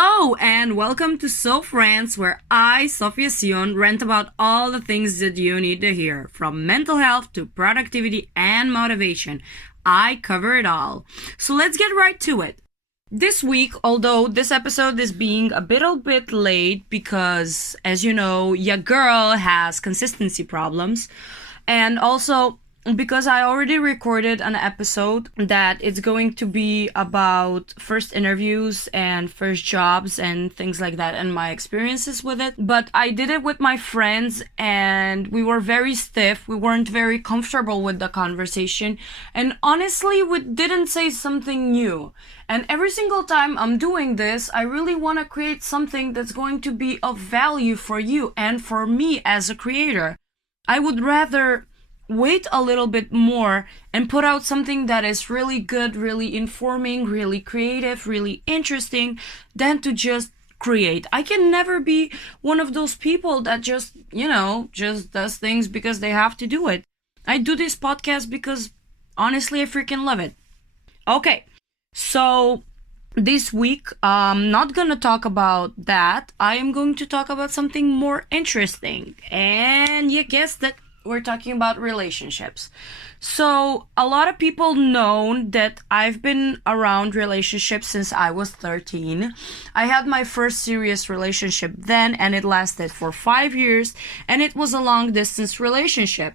Hello and welcome to Soph Rants, where I, Sophia Sion, rant about all the things that you need to hear, from mental health to productivity and motivation. I cover it all. So let's get right to it. This week, although this episode is being a little bit late because, as you know, your girl has consistency problems, and also because I already recorded an episode that it's going to be about first interviews and first jobs and things like that and my experiences with it. But I did it with my friends and we were very stiff. We weren't very comfortable with the conversation. And honestly, we didn't say something new. And every single time I'm doing this, I really want to create something that's going to be of value for you and for me as a creator. I would rather wait a little bit more and put out something that is really good, really informing, really creative, really interesting, than to just create. I can never be one of those people that just does things because they have to do it. I do this podcast because honestly, I freaking love it. Okay, so this week, I'm not gonna talk about that. I am going to talk about something more interesting. And you guessed it, we're talking about relationships. So a lot of people know that I've been around relationships since I was 13. I had my first serious relationship then, and it lasted for 5 years, and it was a long distance relationship,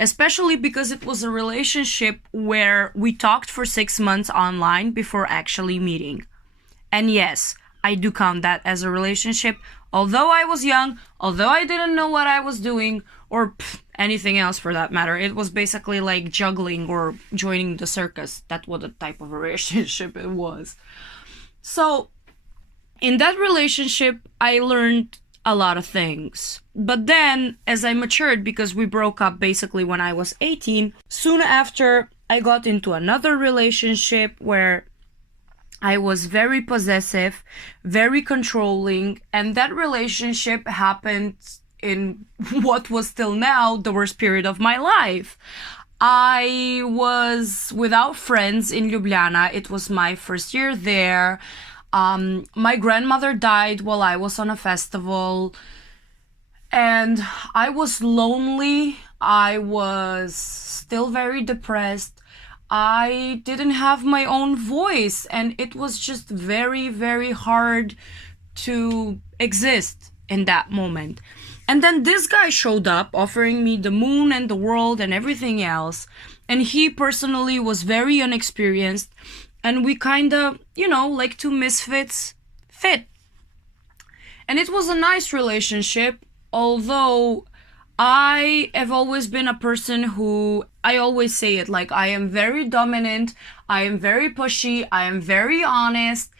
especially because it was a relationship where we talked for 6 months online before actually meeting. And yes, I do count that as a relationship. Although I was young, although I didn't know what I was doing, or anything else for that matter. It was basically like juggling or joining the circus. That was the type of a relationship it was. So, in that relationship, I learned a lot of things. But then, as I matured, because we broke up basically when I was 18, soon after, I got into another relationship where I was very possessive, very controlling, and that relationship happened in what was till now the worst period of my life. I was without friends in Ljubljana. It was my first year there. My grandmother died while I was on a festival, and I was lonely. I was still very depressed. I didn't have my own voice, and it was just very, very hard to exist in that moment. And then this guy showed up offering me the moon and the world and everything else. And he personally was very inexperienced. And we kind of, like two misfits fit. And it was a nice relationship, although I have always been a person who, I always say it, like I am very dominant, I am very pushy, I am very honest,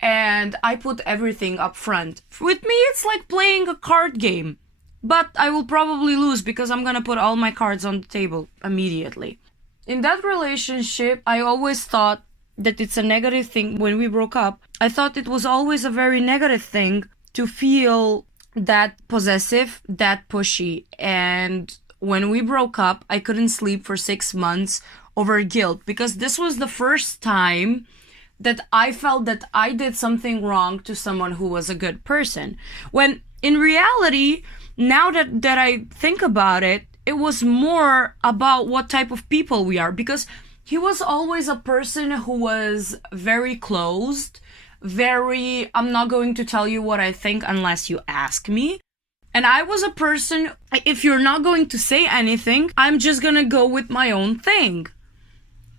and I put everything up front. With me, it's like playing a card game. But I will probably lose because I'm gonna put all my cards on the table immediately. In that relationship, I always thought that it's a negative thing. When we broke up, I thought it was always a very negative thing to feel that possessive, that pushy. And when we broke up, I couldn't sleep for 6 months over guilt, because this was the first time that I felt that I did something wrong to someone who was a good person. When in reality, now that I think about it, it was more about what type of people we are, because he was always a person who was very closed, very, I'm not going to tell you what I think unless you ask me. And I was a person, if you're not going to say anything, I'm just gonna go with my own thing.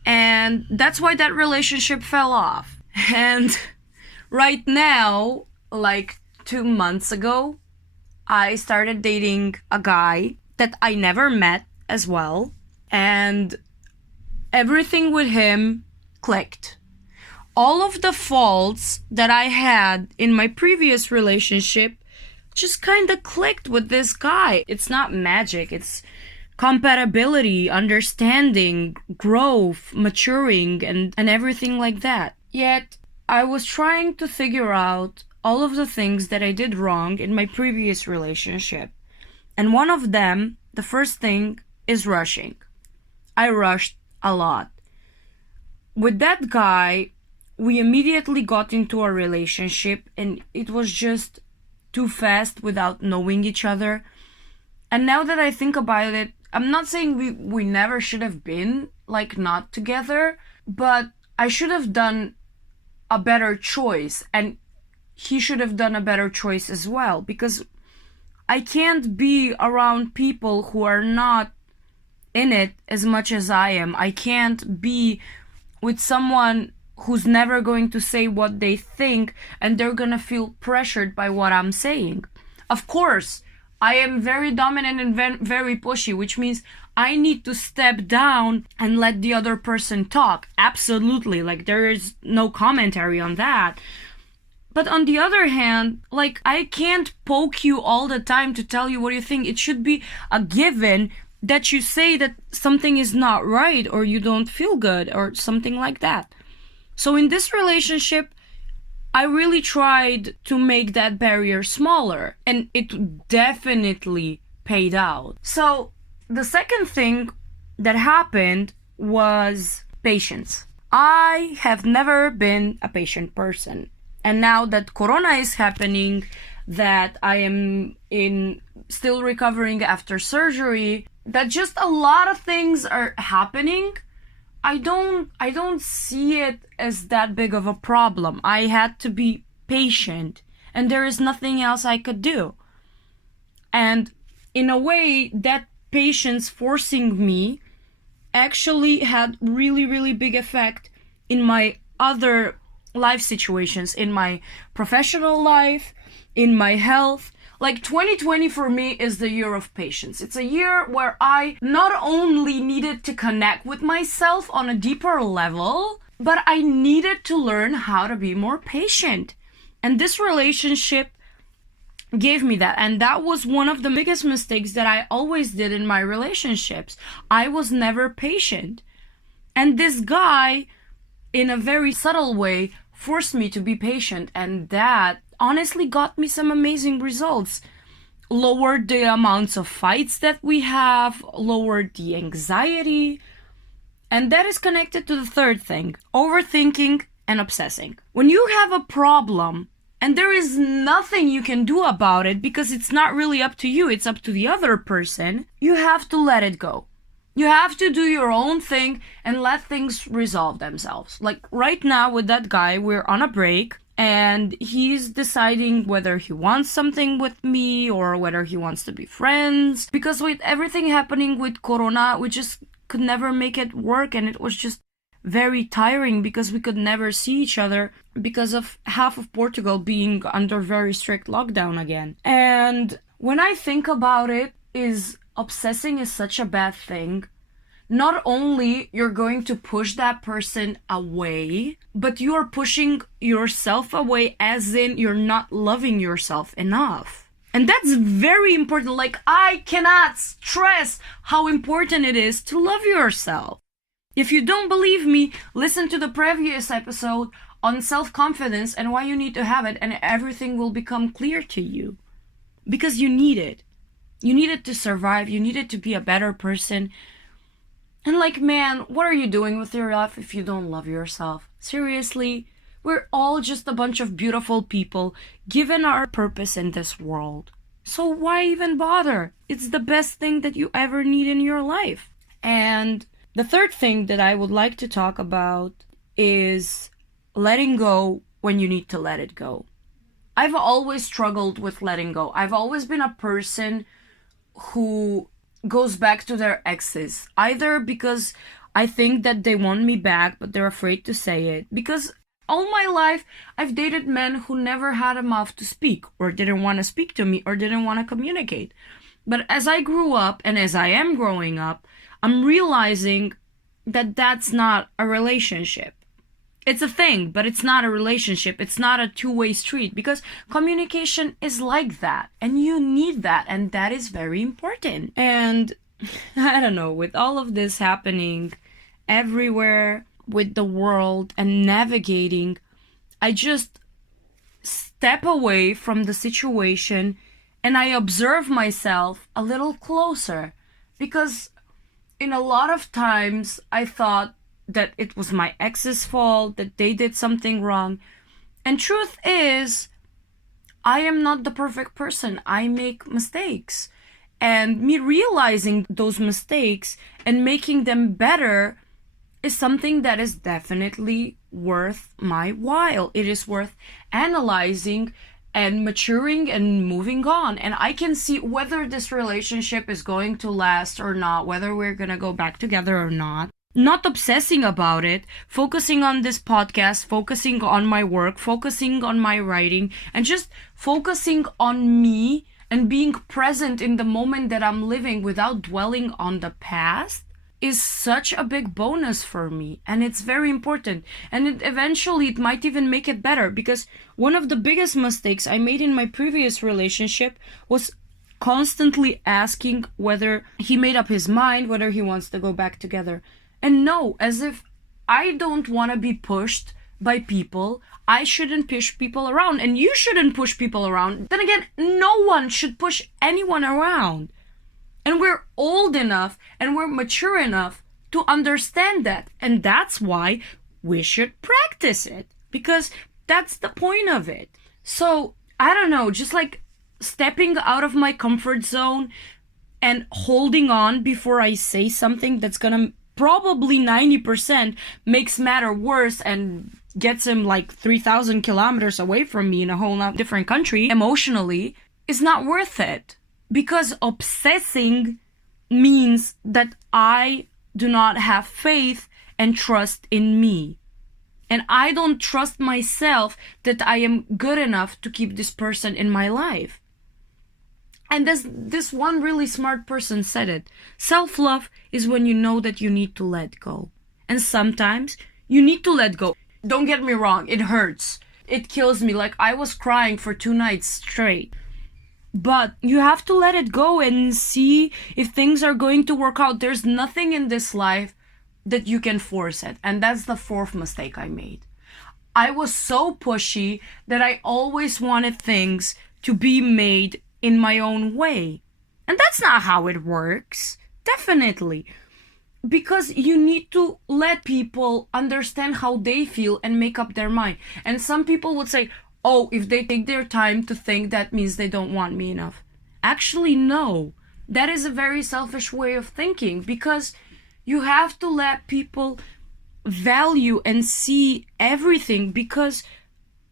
And that's why that relationship fell off. And right now, like 2 months ago, I started dating a guy that I never met as well. And everything with him clicked. All of the faults that I had in my previous relationship just kind of clicked with this guy. It's not magic. It's compatibility, understanding, growth, maturing, and everything like that. Yet, I was trying to figure out all of the things that I did wrong in my previous relationship. And one of them, the first thing, is rushing. I rushed a lot. With that guy, we immediately got into a relationship, and it was just too fast without knowing each other. And now that I think about it, I'm not saying we never should have been, like, not together, but I should have done a better choice, and he should have done a better choice as well, because I can't be around people who are not in it as much as I am. I can't be with someone who's never going to say what they think, and they're gonna feel pressured by what I'm saying. Of course, I am very dominant and very pushy, which means I need to step down and let the other person talk. Absolutely, like, there is no commentary on that. But on the other hand, like, I can't poke you all the time to tell you what you think. It should be a given that you say that something is not right, or you don't feel good, or something like that. So in this relationship, I really tried to make that barrier smaller, and it definitely paid out. So the second thing that happened was patience. I have never been a patient person. And now that Corona is happening, that I am still recovering after surgery, that just a lot of things are happening, I don't see it as that big of a problem. I had to be patient, and there is nothing else I could do. And in a way, that patience forcing me actually had really, really big effect in my other life situations, in my professional life, in my health. Like, 2020 for me is the year of patience. It's a year where I not only needed to connect with myself on a deeper level, but I needed to learn how to be more patient. And this relationship gave me that. And that was one of the biggest mistakes that I always did in my relationships. I was never patient. And this guy, in a very subtle way, forced me to be patient, and that honestly got me some amazing results. Lowered the amounts of fights that we have, lowered the anxiety, and that is connected to the third thing: overthinking and obsessing. When you have a problem and there is nothing you can do about it because it's not really up to you, it's up to the other person, you have to let it go. You have to do your own thing and let things resolve themselves. Like right now with that guy, we're on a break and he's deciding whether he wants something with me or whether he wants to be friends. Because with everything happening with Corona, we just could never make it work, and it was just very tiring because we could never see each other because of half of Portugal being under very strict lockdown again. And when I think about it, obsessing is such a bad thing. Not only you're going to push that person away, but you're pushing yourself away, as in you're not loving yourself enough. And that's very important. Like, I cannot stress how important it is to love yourself. If you don't believe me, listen to the previous episode on self-confidence and why you need to have it, and everything will become clear to you. Because you need it. You need it to survive. You need it to be a better person. And like, man, what are you doing with your life if you don't love yourself? Seriously, we're all just a bunch of beautiful people given our purpose in this world. So why even bother? It's the best thing that you ever need in your life. And the third thing that I would like to talk about is letting go when you need to let it go. I've always struggled with letting go. I've always been a person who goes back to their exes, either because I think that they want me back but they're afraid to say it, because all my life I've dated men who never had a mouth to speak, or didn't want to speak to me, or didn't want to communicate. But as I grew up, and as I am growing up, I'm realizing that that's not a relationship. It's a thing, but it's not a relationship. It's not a two-way street, because communication is like that, and you need that, and that is very important. And I don't know, with all of this happening everywhere with the world and navigating, I just step away from the situation and I observe myself a little closer, because in a lot of times I thought that it was my ex's fault, that they did something wrong. And truth is, I am not the perfect person. I make mistakes. And me realizing those mistakes and making them better is something that is definitely worth my while. It is worth analyzing and maturing and moving on. And I can see whether this relationship is going to last or not, whether we're going to go back together or not. Not obsessing about it, focusing on this podcast, focusing on my work, focusing on my writing, and just focusing on me and being present in the moment that I'm living without dwelling on the past is such a big bonus for me. And it's very important. And eventually it might even make it better, because one of the biggest mistakes I made in my previous relationship was constantly asking whether he made up his mind, whether he wants to go back together. And no, as if I don't want to be pushed by people. I shouldn't push people around, and you shouldn't push people around. Then again, no one should push anyone around. And we're old enough and we're mature enough to understand that. And that's why we should practice it, because that's the point of it. So, I don't know, just like stepping out of my comfort zone and holding on before I say something that's gonna probably 90% makes matter worse and gets him like 3,000 kilometers away from me in a whole not different country emotionally is not worth it. Because obsessing means that I do not have faith and trust in me. And I don't trust myself that I am good enough to keep this person in my life. And this one really smart person said it. Self-love is when you know that you need to let go. And sometimes you need to let go. Don't get me wrong, it hurts. It kills me. Like, I was crying for 2 nights straight. But you have to let it go and see if things are going to work out. There's nothing in this life that you can force it. And that's the 4th mistake I made. I was so pushy that I always wanted things to be made in my own way. And that's not how it works. Definitely. Because you need to let people understand how they feel and make up their mind. And some people would say, oh, if they take their time to think, that means they don't want me enough. Actually, no. That is a very selfish way of thinking, because you have to let people value and see everything, because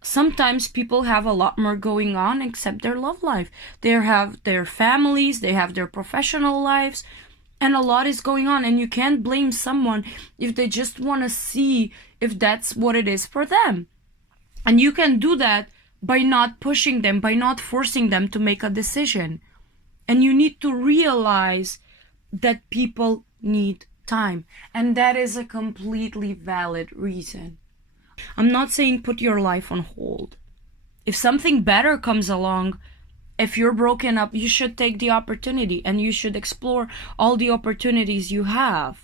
sometimes people have a lot more going on except their love life. They have their families, they have their professional lives, and a lot is going on. And you can't blame someone if they just want to see if that's what it is for them. And you can do that by not pushing them, by not forcing them to make a decision. And you need to realize that people need time. And that is a completely valid reason. I'm not saying put your life on hold. If something better comes along, if you're broken up, you should take the opportunity and you should explore all the opportunities you have.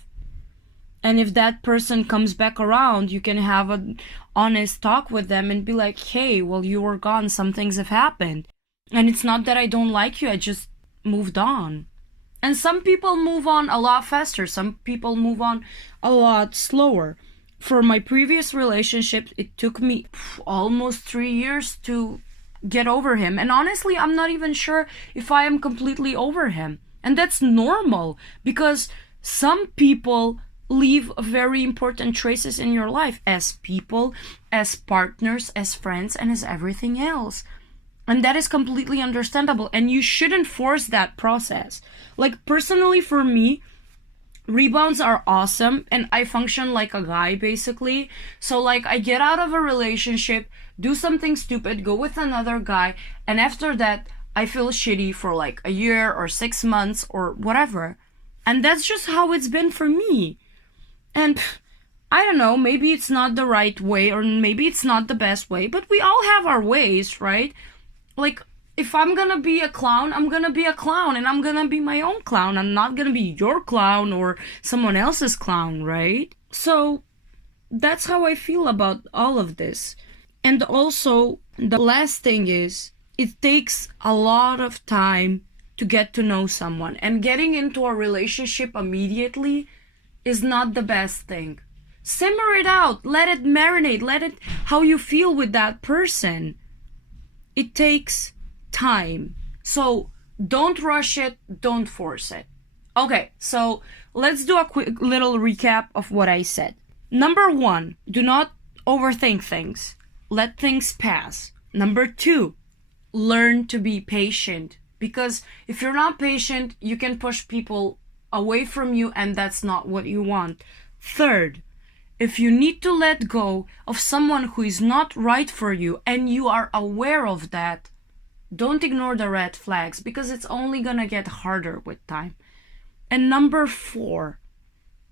And if that person comes back around, you can have an honest talk with them and be like, hey, well, you were gone. Some things have happened. And it's not that I don't like you. I just moved on. And some people move on a lot faster. Some people move on a lot slower. For my previous relationship, it took me almost 3 years to get over him. And honestly, I'm not even sure if I am completely over him. And that's normal, because some people leave very important traces in your life as people, as partners, as friends, and as everything else. And that is completely understandable. And you shouldn't force that process. Like, personally, for me, rebounds are awesome, and I function like a guy, basically. So, like, I get out of a relationship, do something stupid, go with another guy, and after that, I feel shitty for like a year or 6 months or whatever. And that's just how it's been for me. And I don't know, maybe it's not the right way, or maybe it's not the best way, but we all have our ways, right? Like, if I'm gonna be a clown, I'm gonna be a clown, and I'm gonna be my own clown. I'm not gonna be your clown or someone else's clown, right? So that's how I feel about all of this. And also, the last thing is, it takes a lot of time to get to know someone, and getting into a relationship immediately is not the best thing. Simmer it out. Let it marinate. Let it how you feel with that person. It takes time. So don't rush it. Don't force it. Okay, so let's do a quick little recap of what I said. Number 1, do not overthink things. Let things pass. Number 2, learn to be patient. Because if you're not patient, you can push people away from you, and that's not what you want. Third, if you need to let go of someone who is not right for you and you are aware of that, don't ignore the red flags, because it's only gonna get harder with time. And number 4,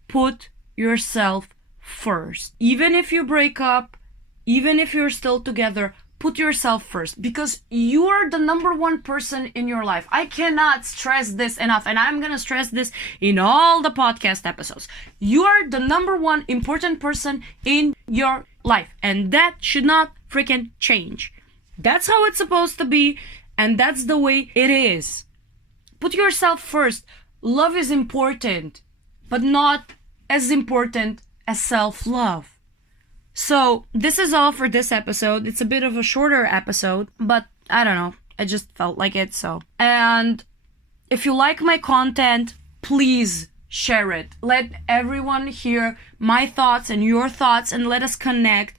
put yourself first. Even if you break up, even if you're still together, put yourself first, because you are the number 1 person in your life. I cannot stress this enough, and I'm gonna stress this in all the podcast episodes. You are the number 1 important person in your life, and that should not freaking change. That's how it's supposed to be, and that's the way it is. Put yourself first. Love is important, but not as important as self-love. So this is all for this episode. It's a bit of a shorter episode, but I don't know. I just felt like it, so. And if you like my content, please share it. Let everyone hear my thoughts and your thoughts, and let us connect.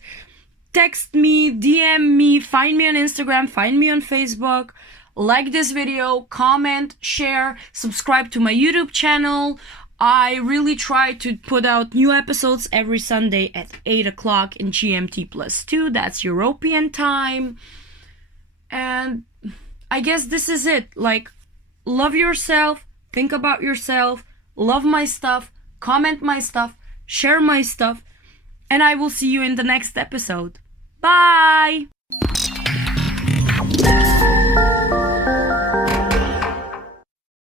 Text me, DM me, find me on Instagram, find me on Facebook. Like this video, comment, share, subscribe to my YouTube channel. I really try to put out new episodes every Sunday at 8 o'clock in GMT+2. That's European time. And I guess this is it. Like, love yourself, think about yourself, love my stuff, comment my stuff, share my stuff, and I will see you in the next episode. Bye!